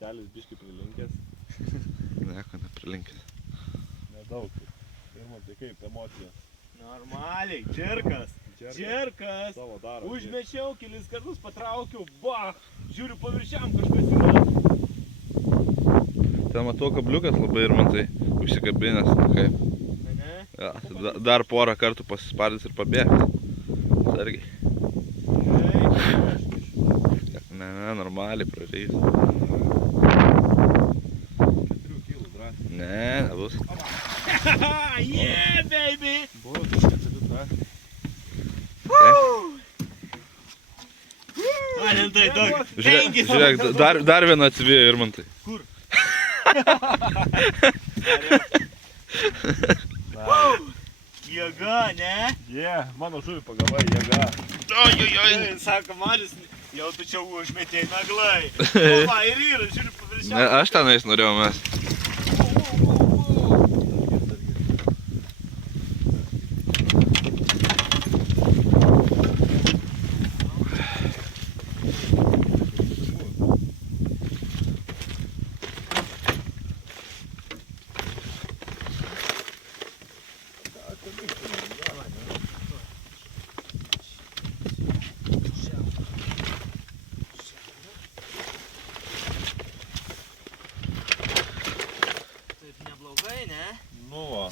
Ratelis biškai prilinkęs. Nieko neprilinkęs. Nedaug. Irmantai, kaip emocijos? Normaliai, džerkas. Džerkas. Savo daro. Užmečiau, kelis kartus patraukiau, bach. Žiūriu paviršiam kažkas yra. Ten matau kabliukas labai Irmantai užsikabinęs. Kaip. Ne? Ja, dar porą kartų pasispardys ir pabėgti. Sargiai. Ne, normaliai prareis. 4 kilų drąsiai. Ne, nebus. Yeah, baby! Bus, 4 drąsiai. Valentai, daug. Žiūrėk, dar vieną atsivėjo Irmantai. Kur? Jėga, ne? Mano žuvį pagavai, jėga. Oi. Sako, Maris, jau tu čia užmetėjai naglai. O va, ir yra, žiūriu paviršiam. Ne, aš tenais norėjau mes. Nu va.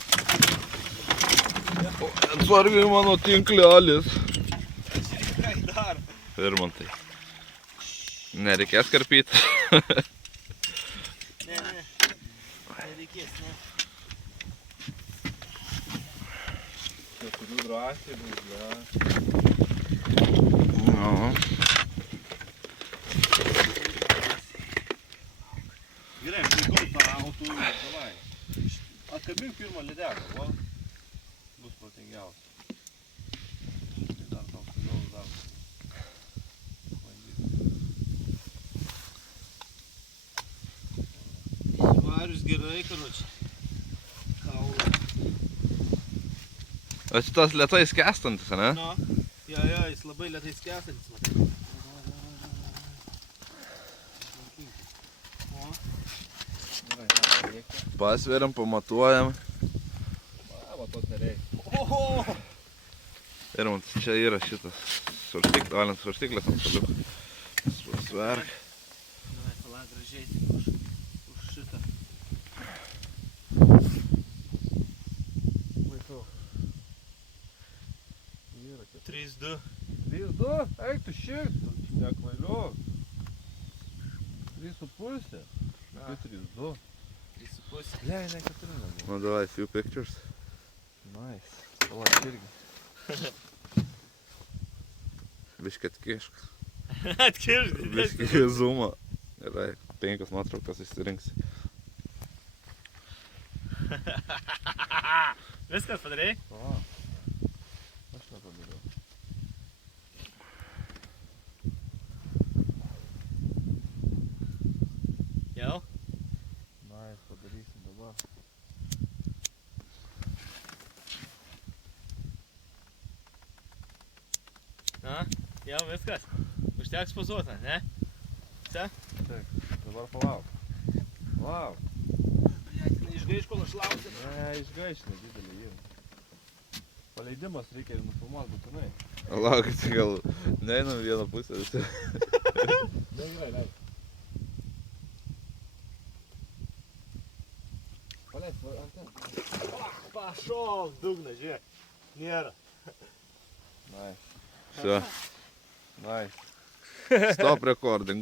Svarbi mano tinklelis. Dar. Irmantai. Nereikės karpyti. Ne. Nereikės, ne. 4 drąsiai bus, ne. No. Gerai, puiku tą autų. Davai. Atkabink pirmą lydeką, va. Bus protingiausia. Dar toks įdomus darbas. Svarius gerai, karoči. Kaulą. O šitas lėtai skęstantis, ne? Nu, jo, jis labai lėtai skęstantis, matai. Pasveriam, pamatuojam. Va, to nereikia. Oho! Irmantas, čia yra šitas svarstiklis, svarstiklis ant staliuko. Sverk. Davai, pala gražiai tik už šitą. Vaikau. Yra 3-2. 3-2? Eik tu šiek, nekvailiok. 3,5. 3-2. 3,5. Ne, 4 nebuvo. Nu, davai, few pictures. Nice. O, aš irgi. Biškį atkišk. Atkirš, Biškį zoomą. Gerai, 5 nuotraukas išsirinksi. Viskas padarai? O, aš nepadariau. Jau? Nice, padarysim dabar. Na, jau viskas. Užteks pozuoti, ne? Čia? Taip, dabar palauk. Wow. Blet, neišgaiš, kol aš lauksiu. Ne, išgaiš nedidelį jį. Paleidimas reikia ir nufilmuoti būtinai. Laukit, gal neinam vieną pusę visi. Ne, gerai, leid. Paleis, ant ten. Pašol, dugna, žiūrėk. Nėra. Nice. Все. Nice. Stop recording.